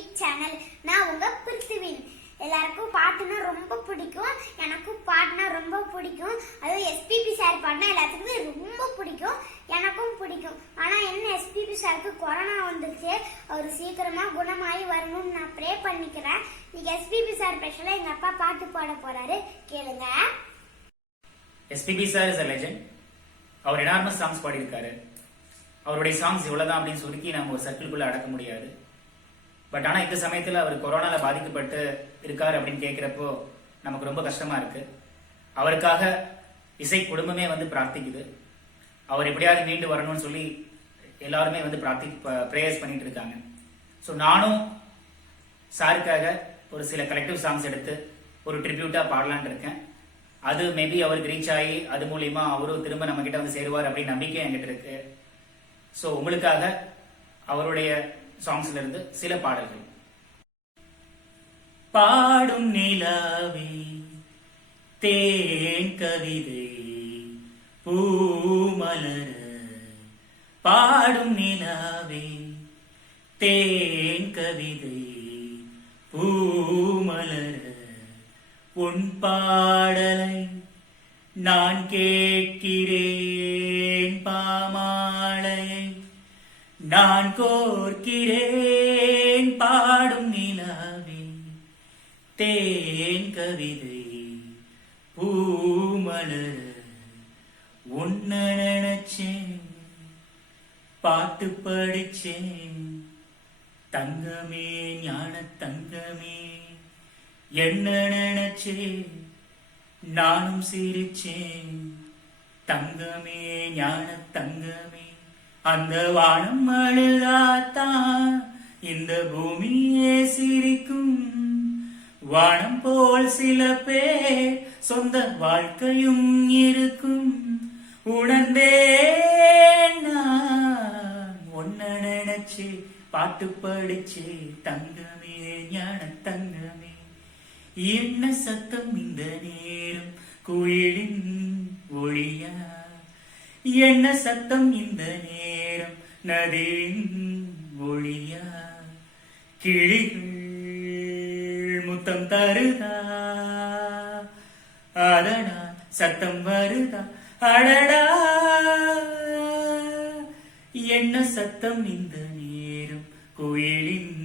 Kit channel. நான் உங்க பிருத்திவின். எல்லாருக்கும் பாட்டுனா ரொம்ப பிடிக்கும். எனக்கும் பாட்டுனா ரொம்ப பிடிக்கும். அதுவும் எஸ்பிபி சார் பாட்டுனா எல்லாத்துக்குமே ரொம்ப பிடிக்கும். எனக்கும் பிடிக்கும். ஆனா என்ன, எஸ்பிபி சாருக்கு கொரோனா வந்துருச்சு. அவர் சீக்கிரமா குணமாயி வரணும்னு நான் ப்ரே பண்ணிக்கிறேன். இன்னைக்கு எஸ்பிபி சார் ஸ்பெஷலா எங்க அப்பா பாட்டு பாட போறாரு, கேளுங்க. SPB sir is a legend. அவர் எனார்மஸ் சாங்ஸ் பாடியிருக்காரு. அவருடைய சாங்ஸ் இவ்வளவுதான் அப்படின்னு சொல்லி நம்ம ஒரு சர்க்கிள்குள்ள அடக்க முடியாது. பட் ஆனா இந்த சமயத்துல அவர் கொரோனால பாதிக்கப்பட்டு இருக்காரு அப்படின்னு கேட்கிறப்போ நமக்கு ரொம்ப கஷ்டமா இருக்கு. அவருக்காக இசை குடும்பமே பிரார்த்திக்குது. அவர் எப்படியாவது மீண்டு வரணும்னு சொல்லி எல்லாருமே பிரேயர்ஸ் பண்ணிட்டு இருக்காங்க. ஸோ நானும் சாருக்காக ஒரு சில கலெக்டிவ் சாங்ஸ் எடுத்து ஒரு ட்ரிபியூட்டா பாடலான் இருக்கேன். அது மேபி அவருக்கு ரீச் ஆகி அது மூலியமா அவரும் திரும்ப நம்ம கிட்ட சேருவார் அப்படின்னு நம்பிக்கை என்கிட்ட இருக்கு. ஸோ உங்களுக்காக அவருடைய சாங்ஸ்ல இருந்து சில பாடல்கள். பாடும் நிலாவே தேன் கவிதை பூமலர, பாடும் நிலாவே தேன் கவிதை பூமலர, உன் பாடலை நான் கேட்கிறேன், பாமாலையை நான் கோர்க்கிறேன். பாடும் நிலாவே தேன் கவிதை பூமலர, உன்ன நினைச்சேன், பாட்டு படிச்சேன், தங்கமே ஞான தங்கமே, என்ன நினைச்சேன், நானும் சிரிச்சேன், தங்கமே ஞான தங்கமே. அந்த வானம் அழுதாத்தான் இந்த பூமியே சிரிக்கும். வானம் போல் சில பேர் சொந்த வாழ்க்கையும் இருக்கும். உணர்ந்தேன் நான் ஒன்ன நினைச்சு, பாட்டு படிச்சு, தங்கமே ஞான தங்கமே. என்ன சத்தம் இந்த நேரம், குயிலின் ஒளியா? என்ன சத்தம் இந்த நேரம், நதியின் ஒளியா? கிளிகள் முத்தம் தருதா, அதனால் சத்தம் வருதா? அடடா, என்ன சத்தம் இந்த நேரம், குயிலின்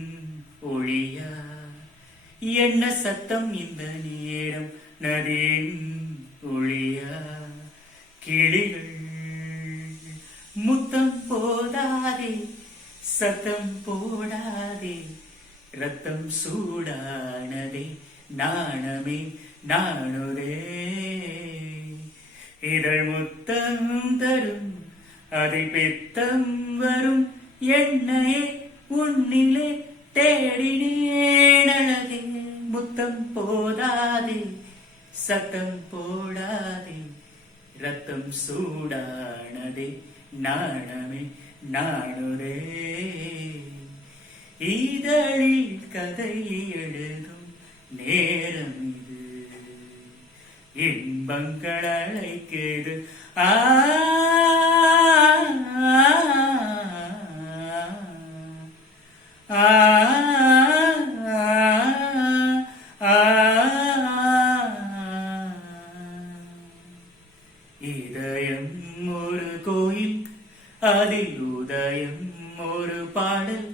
ஒளியா? என்ன சத்தம் இந்த நேரம், நதியின் ஒளியா? கிளிகள் முத்தம் போதாதே, சத்தம் போடாதே, ரத்தம் சூடானதே, நாணமே நாணுதே. இதழ் முத்தம் தரும், அதை பெத்தம் வரும், என்னையே உன்னிலே தேடினேன் அழகே. முத்தம் போதாதே, சத்தம் போடாதே, ரத்தம் சூடானதே, நாணமே நாணுதே. இதழில் கதை எழுதும் நேரம் இது, இன்பங்கள் அழைக்குது. ஆ இதயம் ஒரு கோயில், அதில் உதயம் ஒரு பாடல்,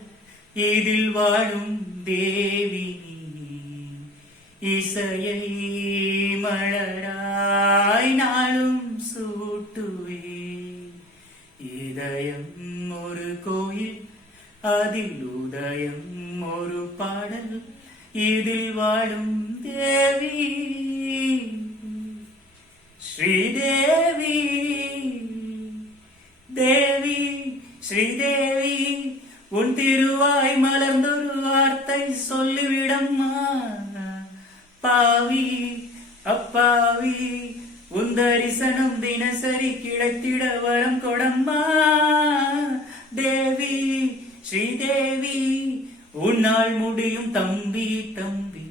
இதில் வாழும் தேவி இசையை மலராய் நாளும் சூட்டுவே. இதயம் ஒரு கோயில், அதில் உதயம் ஒரு பாடல், இதில் வாழும் தேவி ஸ்ரீதேவி. தேவி ஸ்ரீதேவி, உன் திருவாய் மலர்ந்தொரு வார்த்தை சொல்லிவிடம்மா. பாவி அப்பாவி, உன் தரிசனம் தினசரி கிடைத்திட வரம் கொடம்மா. தேவி ஸ்ரீதேவி, உன்னால் முடியும் தம்பி தம்பி,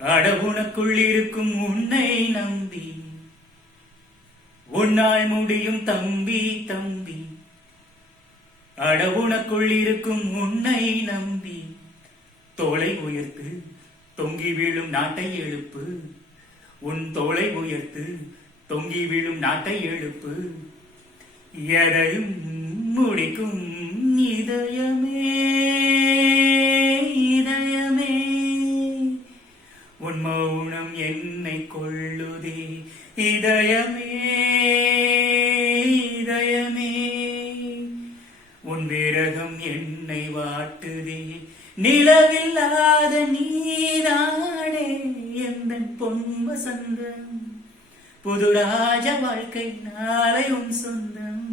அட உனக்குள் இருக்கும் உன்னை நம்பி. உன்னால் முடியும் தம்பி தம்பி, அட உனக்குள் இருக்கும் உன்னை நம்பி. தோளை உயர்த்து தொங்கி வீழும் நாட்டை எழுப்பு உன் தோளை உயர்த்து தொங்கி வீழும் நாட்டை எழுப்பு எதையும் முடிக்கும் இதயமே இதயமே உன் மௌனம் என்னை கொள்ளுதே இதயமே இதயமே உன் விரகம் என்னை வாட்டுதே நிலவில்லாத நீதானே எந்தன் பொன் வசந்தம் புது ராஜ வாழ்க்கை நாளை உன் சொந்தம்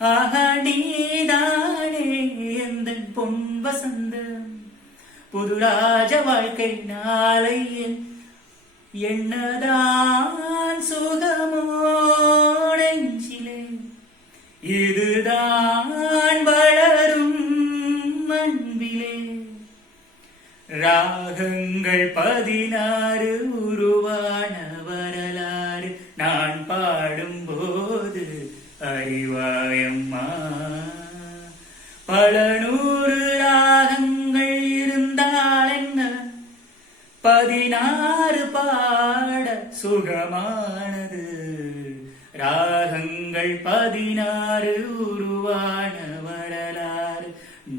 ஆகா நீதானே எந்தன் பொன் வசந்தம் புது ராஜ வாழ்க்கை நாளை என்னதான் சுகமோ நெஞ்சிலே இதுதான் வளரும் அன்பிலே ராகங்கள் 16 உருவான வரலாறு நான் பாடும்போது அறிவாயம்மா பல 100 ராகங்கள் இருந்தால் என்ன 16 பாட சுகமானது ராகங்கள் 16 உருவான வரலாறு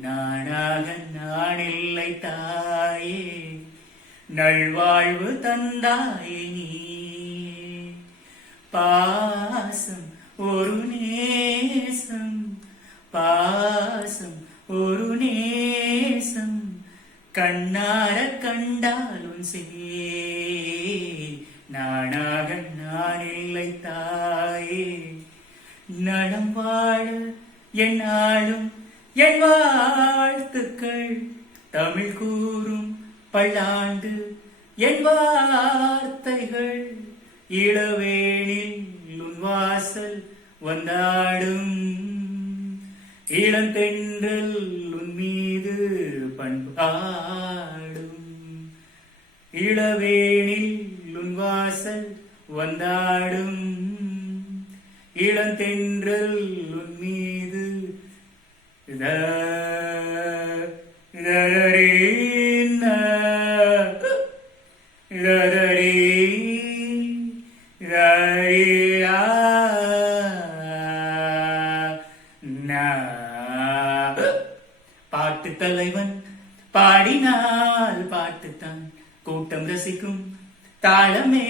நானாக நானில்லை தாயே நல்வாழ்வு தந்தாயே நீ பாசம் ஒரு நேசம் பாசம் ஒரு நேசம் கண்ணார கண்டாலும் சே நானாக நானில்லை தாயே நலம் வாழ என்னாலும் என் வாழ்த்துக்கள் தமிழ் கூறும் பல்லாண்டு என் வார்த்தைகள் இளவேனில் உன் வாசல் வந்தாடும் இளந்தென்றல் உன் மீது பண்பாடும் இளவேனில் உன் வாசல் வந்தாடும் இளந்தென்றல் உன் மீது பாட்டு தலைவன் பாடினால் பாட்டுத்தான் கூட்டம் ரசிக்கும் தாளமே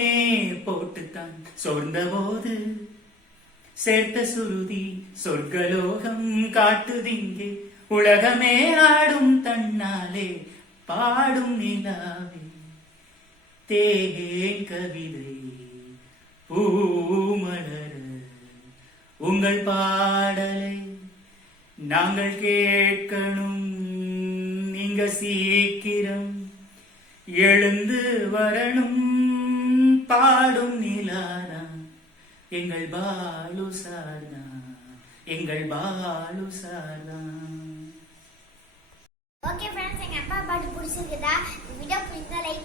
போட்டுத்தான் சோர்ந்த போது சேர்த்த சுருதி சொர்க்கலோகம் காட்டுதிங்கே உலகமே ஆடும் தன்னாலே பாடும் நிலாவே தேன் கவிதை பூமலர உங்கள் பாடலை நாங்கள் கேட்கணும் நீங்க சீக்கிரம் எழுந்து வரணும் பாடும் நிலாதான் எங்கள் பாலு சார்தா எங்கள் பாலு சார்தா. ஓகே ஃப்ரெண்ட்ஸ், எங்க அப்பா பாட்டு பிடிச்சிருக்குதா? வீடியோ பிடிச்சா லைக்